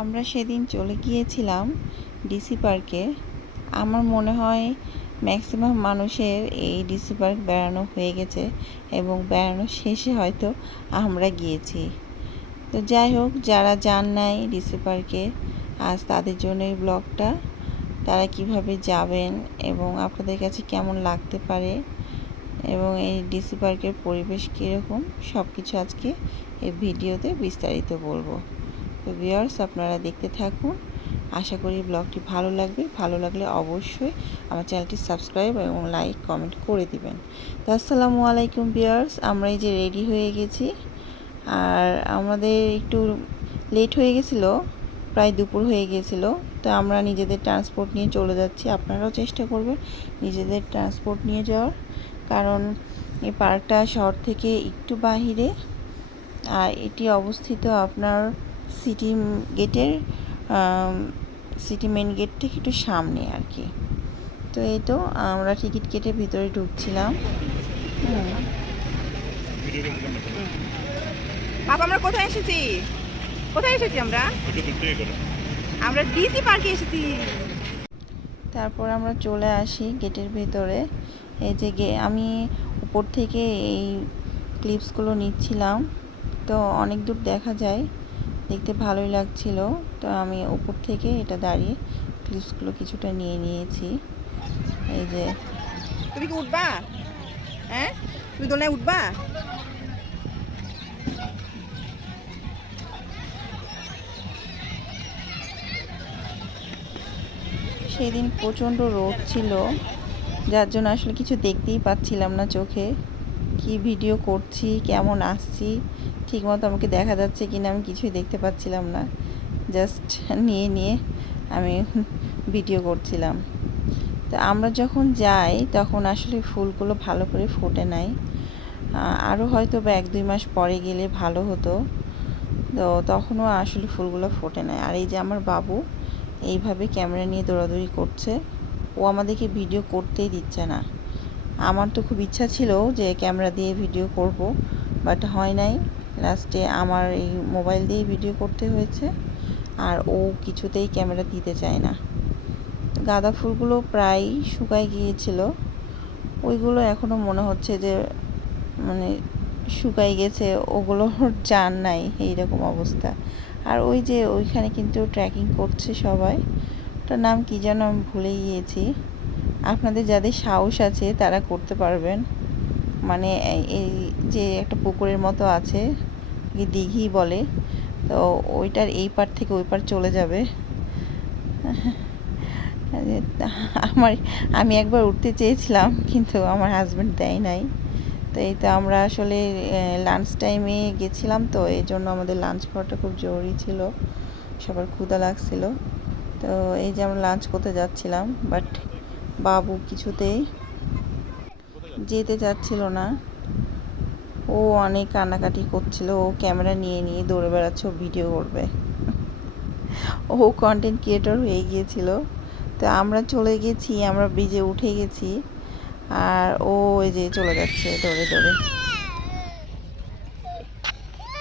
আমরা সেদিন চলে গিয়েছিলাম ডিসি পার্কে। আমার মনে হয় ম্যাক্সিমাম মানুষের এই ডিসি পার্ক বেড়ানো হয়ে গেছে এবং বেড়ানো শেষে হয়তো আমরা গিয়েছি। তো যাই হোক, যারা যান নাই ডিসি পার্কে, আজ তাদের জন্য এই ব্লগটা। তারা কিভাবে যাবেন এবং আপনাদের কাছে কেমন লাগতে পারে এবং এই ডিসি পার্কের পরিবেশ কীরকম, সব কিছু আজকে এই ভিডিওতে বিস্তারিত বলবো। তো ভিউয়ার্স, আপনারা দেখতে থাকুন। আশা করি ব্লগটি ভালো লাগবে। ভালো লাগলে অবশ্যই আমার চ্যানেলটি সাবস্ক্রাইব এবং লাইক কমেন্ট করে দিবেন। তো আসসালামু আলাইকুম ভিউয়ার্স, আমরা এই যে রেডি হয়ে গেছি। আর আমাদের একটু লেট হয়ে গেছিলো, প্রায় দুপুর হয়ে গিয়েছিল। তো আমরা নিজেদের ট্রান্সপোর্ট নিয়ে চলে যাচ্ছি। আপনারাও চেষ্টা করবেন নিজেদের ট্রান্সপোর্ট নিয়ে যাওয়ার, কারণ এই পার্কটা শহর থেকে একটু বাহিরে। আর এটি অবস্থিত আপনার সিটি গেটের সিটি মেন গেট থেকে একটু সামনে আর কি। তো এই তো আমরা টিকিট কেটে ভিতরে ঢুকছিলাম। বাবা, আমরা কোথায় এসেছি? কোথায় এসেছি আমরা? আমরা ডিসি পার্কে এসেছি। তারপর আমরা চলে আসি গেটের ভিতরে। এই যে আমি উপর থেকে এই ক্লিপসগুলো নিচ্ছিলাম, তো অনেক দূর দেখা যায়, দেখতে ভালোই লাগছিল। তো আমি উপর থেকে এটা দাঁড়িয়ে ক্লিপসগুলো কিছুটা নিয়ে নিয়েছি। এই যে, তুমি কি উঠবা? হ্যাঁ, তুমি দোলনায় উঠবা? সেদিন প্রচণ্ড রোদ ছিল, যার জন্য আসলে কিছু দেখতেই পাচ্ছিলাম না চোখে। কি ভিডিও করছি, কেমন আসছি, ঠিকমতো আমাকে দেখা যাচ্ছে কিনা আমি কিছুই দেখতে পাচ্ছিলাম না। জাস্ট নিয়ে আমি ভিডিও করছিলাম। তো আমরা যখন যাই তখন আসলে ফুলগুলো ভালো করে ফোটে নাই। আরও হয়তো বা 1-2 মাস পরে গেলে ভালো হতো। তো তখনও আসলে ফুলগুলো ফোটে নাই। আর এই যে আমার বাবু এইভাবে ক্যামেরা নিয়ে দৌড়াদৌড়ি করছে, ও আমাদেরকে ভিডিও করতেই দিচ্ছে না। আমার তো খুব ইচ্ছা ছিল যে ক্যামেরা দিয়ে ভিডিও করব, বাট হয় নাই। লাস্টে আমার এই মোবাইল দিয়ে ভিডিও করতে হয়েছে, আর ও কিছুতেই ক্যামেরা দিতে চায় না। গাঁদা ফুলগুলো প্রায় শুকায় গিয়েছিল, ওইগুলো এখনও মনে হচ্ছে যে মানে শুকাই গেছে, ওগুলোর জান নাই, এইরকম অবস্থা। আর ওই যে ওইখানে কিন্তু ট্রেকিং করছে সবাই, ওটার নাম কি যেন আমি ভুলে গিয়েছি। আপনাদের যাদের সাহস আছে তারা করতে পারবেন। মানে এই যে একটা পুকুরের মতো আছে, দিঘি বলে, তো ওইটার এই পার থেকে ওই পার চলে যাবে। আমি একবার উঠতে চেয়েছিলাম, কিন্তু আমার হাজব্যান্ড দেয় নাই। তো এই তো আমরা আসলে লাঞ্চ টাইমে গেছিলাম, তো এই জন্য আমাদের লাঞ্চ খাওয়াটা খুব জরুরি ছিল, সবার ক্ষুধা লাগছিল। তো এই যে আমরা লাঞ্চ করতে যাচ্ছিলাম, বাট বাবু কিছুতেই যেতে চাচ্ছিল না। ও অনেক কান্নাকাটি করছিল, ও ক্যামেরা নিয়ে দৌড়ে বেড়াচ্ছে, ও ভিডিও করবে, ও কন্টেন্ট ক্রিয়েটর হয়ে গিয়েছিল। তো আমরা চলে গেছি, আমরা ব্রিজে উঠে গেছি, আর ও এই যে চলে যাচ্ছে দৌড়ে দৌড়ে।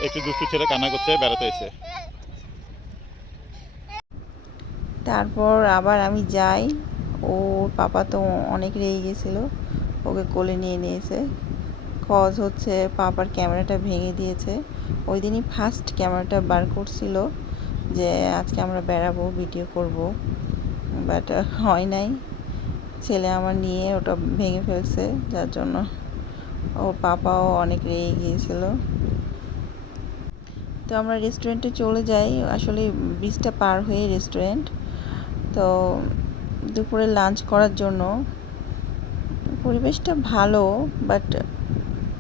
একটু দুষ্টু ছেলে কান্না করছে, বেড়াতে এসে। তারপর আবার আমি যাই, ওর পাপা তো অনেক রেগে গেছিলো, ওকে কোলে নিয়ে নিয়েছে। কজ হচ্ছে পাপার ক্যামেরাটা ভেঙে দিয়েছে। ওই দিনই ফার্স্ট ক্যামেরাটা বার করছিল যে আজকে আমরা বেড়াবো, ভিডিও করব, বাট হয় নাই। ছেলে আমার নিয়ে ওটা ভেঙে ফেলছে, যার জন্য ওর পাপাও অনেক রেগে গিয়েছিল। তো আমরা রেস্টুরেন্টে চলে যাই, আসলে ব্রিজটা পার হয়ে রেস্টুরেন্ট। তো দুপুরে লাঞ্চ করার জন্য। পরিবেশটা ভালো, বাট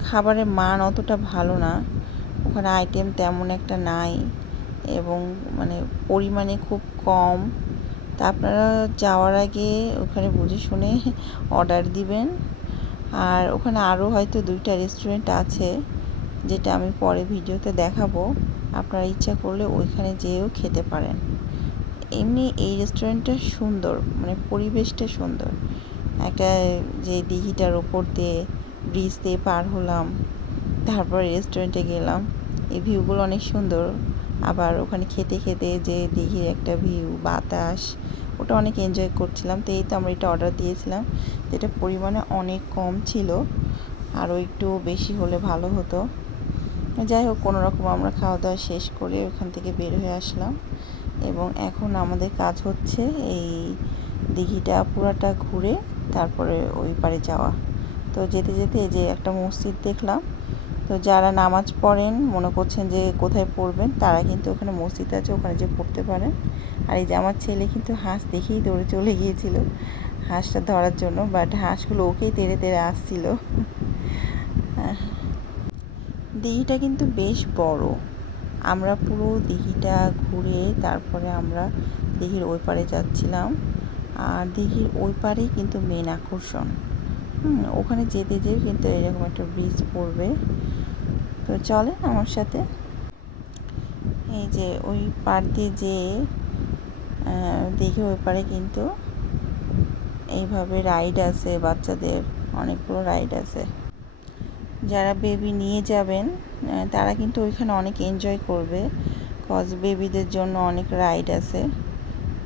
খাবারের মান অতটা ভালো না। ওখানে আইটেম তেমন একটা নাই এবং মানে পরিমাণে খুব কম। তা আপনারা যাওয়ার আগে ওখানে বুঝে শুনে অর্ডার দিবেন। আর ওখানে আরও হয়তো 2টা রেস্টুরেন্ট আছে, যেটা আমি পরে ভিডিওতে দেখাবো। আপনারা ইচ্ছা করলে ওইখানে যেয়েও খেতে পারেন। এমনি এই রেস্টুরেন্টটা সুন্দর, মানে পরিবেশটা সুন্দর। একটা যে দিঘিটার ওপর দিয়ে ব্রিজ দিয়ে পার হলাম, তারপর রেস্টুরেন্টে গেলাম। এই ভিউগুলো অনেক সুন্দর, আবার ওখানে খেতে খেতে যে দিঘির একটা ভিউ, বাতাস, ওটা অনেক এনজয় করছিলাম। তো এই তো আমরা এটা অর্ডার দিয়েছিলাম, যেটা পরিমাণে অনেক কম ছিল, আরও একটু বেশি হলে ভালো হতো। যাই হোক, কোনো রকম আমরা খাওয়া দাওয়া শেষ করে ওখান থেকে বের হয়ে আসলাম এবং এখন আমাদের কাজ হচ্ছে এই দিঘিটা পুরাটা ঘুরে তারপরে ওই পারে যাওয়া। তো যেতে যেতে যে একটা মসজিদ দেখলাম, তো যারা নামাজ পড়েন মনে করছেন যে কোথায় পড়বেন, তারা কিন্তু ওখানে মসজিদ আছে, ওখানে যে পড়তে পারেন। আর এই যে আমার ছেলে কিন্তু হাঁস দেখেই দৌড়ে চলে গিয়েছিল হাঁসটা ধরার জন্য, বাট হাঁসগুলো ওকেই তেড়ে তেড়ে আসছিল। দিঘিটা কিন্তু বেশ বড়। আমরা পুরো দিঘিটা ঘুরে তারপরে আমরা দিঘির ওই পারে যাচ্ছিলাম। আর দিঘির ওই পারেই কিন্তু মেন আকর্ষণ। ওখানে যেতে যেয়ে কিন্তু এরকম একটা ব্রিজ পড়বে। তো চলেন আমার সাথে। এই যে ওই পার দিয়ে যেয়ে দিঘির ওই পারে কিন্তু এইভাবে রাইড আছে, বাচ্চাদের অনেকগুলো রাইড আছে। যারা বেবি নিয়ে যাবেন তারা কিন্তু ওইখানে অনেক এনজয় করবে, কজ বেবিদের জন্য অনেক রাইড আছে।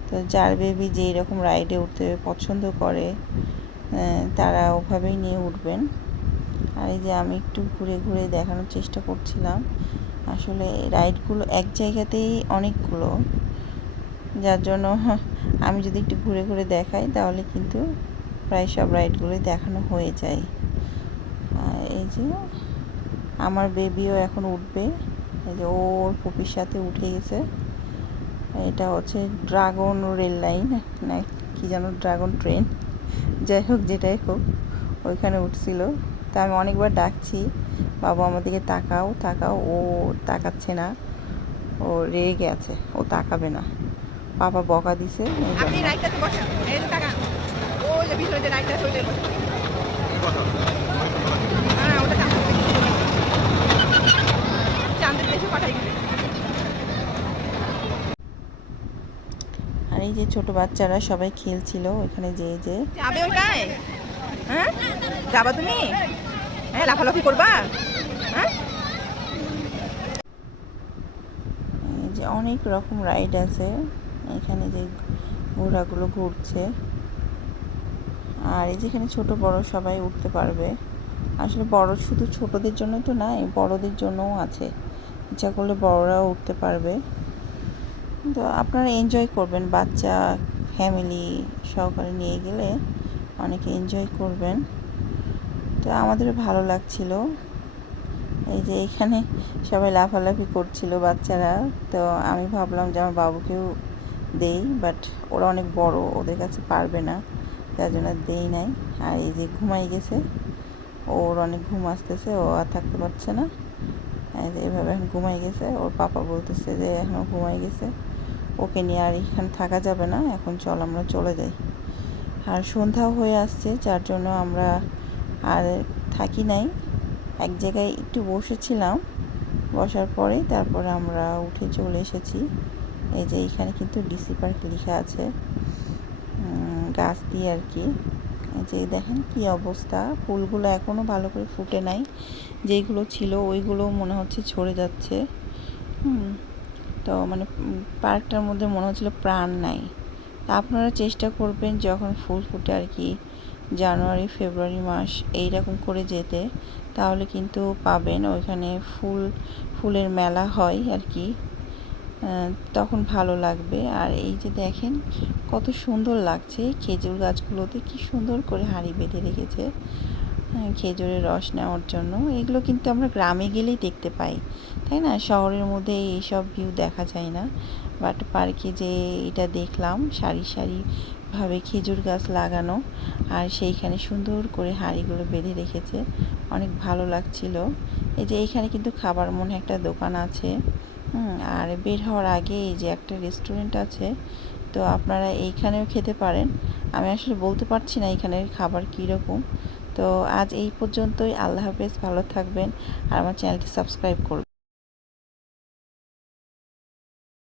তো যার বেবি যেই রকম রাইডে উঠতে পছন্দ করে তারা ওভাবেই নিয়ে উঠবেন। আর এই যে আমি একটু ঘুরে ঘুরে দেখানোর চেষ্টা করছিলাম। আসলে রাইডগুলো এক জায়গাতেই অনেকগুলো, যার জন্য আমি যদি একটু ঘুরে ঘুরে দেখাই তাহলে কিন্তু প্রায় সব রাইডগুলোই দেখানো হয়ে যায়। এই যে আমার বেবিও এখন উঠবে, এই যে ওর পুপির সাথে উঠে গেছে। এটা হচ্ছে ড্রাগন রেল লাইন না কি যেন, ড্রাগন ট্রেন, যাই হোক যেটাই হোক, ওইখানে উঠছিল। তা আমি অনেকবার ডাকছি, বাবা আমার দিকে তাকাও তাকাও, ও তাকাচ্ছে না, ও রেগে আছে, ও তাকাবে না। পাপা বকা দিছে। আপনি রাইটটাতে বসেন, এই যে তাকান, ওই যে ভিতরে যে রাইটটা আছে ওইটাই বসেন। হ্যাঁ, ওটা চাঁদের দেশে পাঠাই দিবে। আর এই যে ছোট বাচ্চারা সবাই খেলছিল ওইখানে, যে যাবে ওইটাই? হ্যাঁ, যাবা তুমি? হ্যাঁ, লাফালাফি করবা? হ্যাঁ, এই যে অনেক রকম রাইড আছে এখানে, যে ঘোড়াগুলো ঘুরছে। আর এই যেখানে ছোট বড় সবাই উঠতে পারবে। আসলে বড় শুধু ছোটদের জন্য তো নাই, বড়দের জন্যও আছে, ইচ্ছা করলে বড়রাও উঠতে পারবে। তো আপনারা এনজয় করবেন, বাচ্চা ফ্যামিলি সহকারে নিয়ে গেলে অনেক এনজয় করবেন। তো আমাদেরও ভালো লাগছিল। এই যে এখানে সবাই লাফালাফি করছিল বাচ্চারা, তো আমি ভাবলাম যে আমার বাবুকেও দেই, বাট ওরা অনেক বড়, ওদের কাছে পারবে না, যার জন্য দেই নাই। আর এই যে ঘুমাই গেছে, ওর অনেক ঘুম আসতেছে, ও আর থাকতে পারছে না। এই যে এভাবে এখন ঘুমাই গেছে, ওর পাপা বলতেছে যে এখনও ঘুমাই গেছে, ওকে নিয়ে আর এখানে থাকা যাবে না, এখন চল আমরা চলে যাই। আর সন্ধ্যাও হয়ে আসছে, যার জন্য আমরা আর থাকি নাই, এক জায়গায় একটু বসেছিলাম, বসার পরেই তারপরে আমরা উঠে চলে এসেছি। এই যে এইখানে কিন্তু ডিসি পার্ক লেখা আছে, গাছ দিয়ে আর কি। এই যে দেখেন কি অবস্থা, ফুলগুলো এখনও ভালো করে ফুটে নাই, যেইগুলো ছিল ওইগুলো মনে হচ্ছে ঝরে যাচ্ছে। তো মানে পার্কটার মধ্যে মনে হচ্ছিল প্রাণ নাই। তা আপনারা চেষ্টা করবেন যখন ফুল ফুটে আর কি, জানুয়ারি ফেব্রুয়ারি মাস এইরকম করে যেতে, তাহলে কিন্তু পাবেন। ওইখানে ফুলের মেলা হয় আর কি, তখন ভালো লাগবে। আর এই যে দেখেন কত সুন্দর লাগছে, খেজুর গাছগুলোতে কি সুন্দর করে হাঁড়ি বেঁধে রেখেছে খেজুরের রস নেওয়ার জন্য। এগুলো কিন্তু আমরা গ্রামে গেলেই দেখতে পাই, তাই না? শহরের মধ্যে এইসব ভিউ দেখা যায় না। বাট পার্কে যে এটা দেখলাম, সারি সারিভাবে খেজুর গাছ লাগানো, আর সেইখানে সুন্দর করে হাঁড়িগুলো বেঁধে রেখেছে, অনেক ভালো লাগছিল। এই যে এইখানে কিন্তু খাবার মনে একটা দোকান আছে, আর বের হওয়ার আগে এই যে একটা রেস্টুরেন্ট আছে, তো আপনারা এইখানেও খেতে পারেন। আমি আসলে বলতে পারছি না এখানের খাবার কীরকম। তো আজ এই পর্যন্তই, আল্লাহ হাফেজ, ভালো থাকবেন, আর আমার চ্যানেলটি সাবস্ক্রাইব করবেন।